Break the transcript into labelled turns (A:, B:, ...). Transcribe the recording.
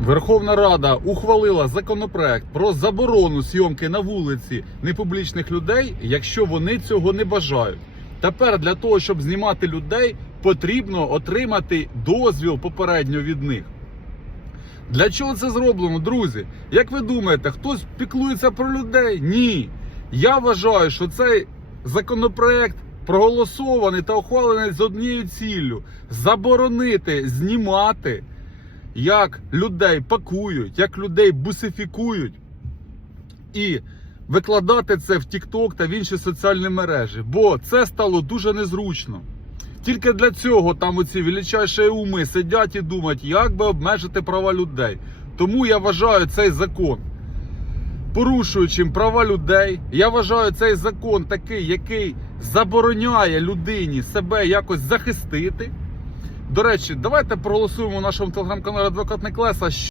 A: Верховна Рада ухвалила законопроект про заборону зйомки на вулиці непублічних людей, якщо вони цього не бажають. Тепер для того, щоб знімати людей, потрібно отримати дозвіл попередньо від них. Для чого це зроблено, друзі? Як ви думаєте, хтось піклується про людей? Ні. Я вважаю, що цей законопроект проголосований та ухвалений з однією ціллю заборонити знімати, як людей пакують, як людей бусифікують і викладати це в TikTok та в інші соціальні мережі. Бо це стало дуже незручно. Тільки для цього там оці величайші уми сидять і думають, як би обмежити права людей. Тому я вважаю цей закон порушуючим права людей. Я вважаю цей закон такий, який забороняє людині себе якось захистити. До речі, давайте проголосуємо в нашому телеграм-каналі Адвокат Неклеса.